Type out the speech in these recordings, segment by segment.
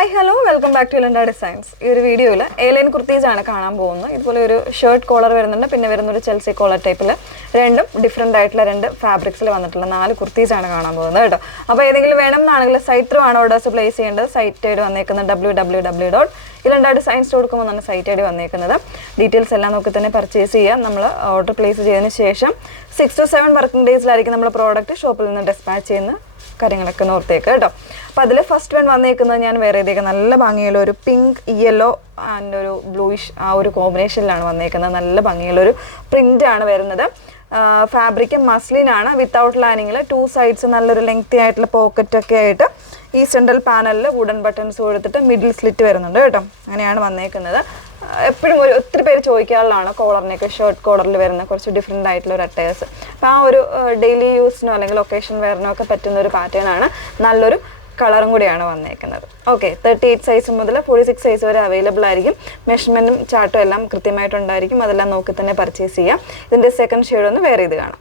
Hi, hello, welcome back to Linda Designs. This video is A-line kurtis. This is a shirt collar and a Chelsea collar type. Random different fabrics. 4 kurtis. So, if you site through place site www.ilandadesigns.com site details purchase order place 6 to 7 working days product shop dispatch കാര്യങ്ങളൊക്കെ നോർത്തേക്ക് കേട്ടോ. അപ്പോൾ അതിൽ first one വന്നേക്കുന്നത് ഞാൻ വേറെ ഇതേക്ക് നല്ല ഭംഗിയുള്ള ഒരു പിങ്ക് യെല്ലോ ആൻഡ് ഒരു ബ്ലൂയിഷ് ആ ഒരു കോമ്പിനേഷനിലാണ് വന്നേക്കുന്നത്. നല്ല ഭംഗിയുള്ള ഒരു പ്രിന്റ് ആണ് വരുന്നത്. ഫാബ്രിക് മസ്ലിൻ ആണ് വിത്തൗട്ട് ലൈനിങ്ങിൽ 2 സൈഡ്സ് നല്ലൊരു ലെങ്തി ആയിട്ടുള്ള പോക്കറ്റ് ഒക്കെ ആയിട്ട് ഈ സെൻട്രൽ പാനലിൽ വുഡൻ ബട്ടൺസ് കൊടുത്തിട്ട് മിഡിൽ സ്ലിറ്റ് വരുന്നുണ്ട് കേട്ടോ. അങ്ങനെയാണ് വന്നേക്കുന്നത്. എപ്പോഴും ഒത്തിരി പേര് ചോദിക്കാറുള്ളതാണ് കോളറിനൊക്കെ ഷർട്ട് കോളറിൽ വരുന്ന കുറച്ച് ഡിഫറെൻ്റ് ആയിട്ടുള്ള ഒരു അറ്റയേഴ്സ്. അപ്പോൾ ആ ഒരു ഡെയിലി യൂസിനോ അല്ലെങ്കിൽ ഒക്കേഷൻ വെയറിനോ ഒക്കെ പറ്റുന്ന ഒരു പാറ്റേൺ ആണ്. നല്ലൊരു കളറും കൂടിയാണ് വന്നേക്കുന്നത്. ഓക്കെ, 38 സൈസ് മുതൽ 46 സൈസ് വരെ അവൈലബിൾ ആയിരിക്കും. മെഷർമെൻറ്റും ചാർട്ടും എല്ലാം കൃത്യമായിട്ടുണ്ടായിരിക്കും. അതെല്ലാം നോക്കി തന്നെ പർച്ചേസ് ചെയ്യാം. ഇതിൻ്റെ സെക്കൻഡ് ഷെയ്ഡ് ഒന്ന് വേറെ ഇത് കാണാം.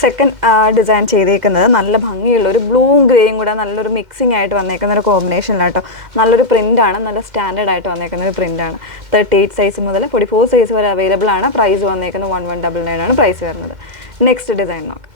സെക്കൻഡ് ഡിസൈൻ ചെയ്തേക്കുന്നത് നല്ല ഭംഗിയുള്ള ഒരു ബ്ലൂവും ഗ്രേയും കൂടെ നല്ലൊരു മിക്സിംഗ് ആയിട്ട് വന്നേക്കുന്ന ഒരു കോമ്പിനേഷനിലാട്ടോ. നല്ലൊരു പ്രിൻ്റാണ്, നല്ല സ്റ്റാൻഡേർഡ് ആയിട്ട് വന്നേക്കുന്ന ഒരു പ്രിൻ്റാണ്. 38 സൈസ് മുതൽ 44 സൈസ് വരെ അവൈലബിൾ ആണ്. പ്രൈസ് വന്നേക്കുന്നത് 1199 ആണ് പ്രൈസ് വരുന്നത്. നെക്സ്റ്റ് ഡിസൈൻ നോക്കാം.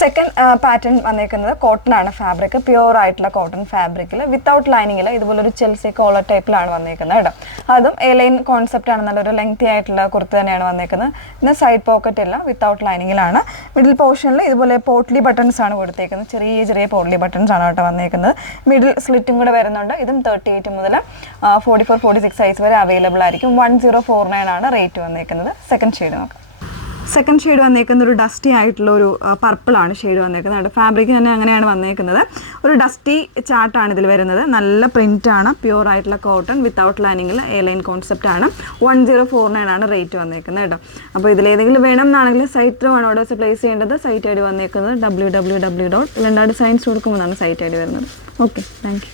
സെക്കൻഡ് പാറ്റേൺ വന്നേക്കുന്നത് കോട്ടൺ ആണ് ഫാബ്രിക്, പ്യുവർ ആയിട്ടുള്ള കോട്ടൺ ഫാബ്രിക്കിൽ വിത്തൗട്ട് ലൈനിങ്ങിൽ ഇതുപോലൊരു ചെൽസി കോളർ ടൈപ്പിലാണ് വന്നേക്കുന്നത് കേട്ടോ. അതും എ ലൈൻ കോൺസെപ്റ്റ് ആണ്. നല്ലൊരു ലെങ്തി ആയിട്ടുള്ള കുർത്ത തന്നെയാണ് വന്നേക്കുന്നത്. പിന്നെ സൈഡ് പോക്കറ്റ് ഇല്ല, വിത്തൗട്ട് ലൈനിങ്ങിലാണ്. മിഡിൽ പോർഷനിൽ ഇതുപോലെ പോട്ട്ലി ബട്ടൺസ് ആണ് കൊടുത്തേക്കുന്നത്. ചെറിയ ചെറിയ പോട്ട്ലി ബട്ടൺസ് ആണ് കേട്ടോ വന്നേക്കുന്നത്. മിഡിൽ സ്ലിറ്റും കൂടെ വരുന്നുണ്ട്. ഇതും 38 മുതൽ 44, 46 സൈസ് വരെ അവൈലബിൾ ആയിരിക്കും. 1049 ആണ് റേറ്റ് വന്നേക്കുന്നത്. സെക്കൻഡ് ഷെയ്ഡ് നോക്കാം. സെക്കൻഡ് ഷെയ്ഡ് വന്നേക്കുന്ന ഒരു ഡസ്റ്റി ആയിട്ടുള്ള ഒരു പർപ്പിളാണ് ഷെയ്ഡ് വന്നേക്കുന്നത്. ഫാബ്രിക് തന്നെ അങ്ങനെയാണ് വന്നേക്കുന്നത്. ഒരു ഡസ്റ്റി ചാർട്ടാണ് ഇതിൽ വരുന്നത്. നല്ല പ്രിൻ്റാണ്, പ്യുവർ ആയിട്ടുള്ള കോട്ടൺ വിത്തൗട്ട് ലൈനിങ്ങിൽ എ ലൈൻ കോൺസെപ്റ്റ് ആണ്. 1049 ആണ് റേറ്റ് വന്നേക്കുന്നത് കേട്ടോ. അപ്പോൾ ഇതിലേതെങ്കിലും വേണം എന്നാണെങ്കിൽ സൈറ്റ് ത്രൂ ആണ് ഓർഡേഴ്സ് പ്ലേസ് ചെയ്യേണ്ടത്. സൈറ്റ് ഐ ഡി വന്നേക്കുന്നത് www.ilandadesigns.com എന്നാണ് സൈറ്റ് ഐ ഡി വരുന്നത്. Okay, thank you.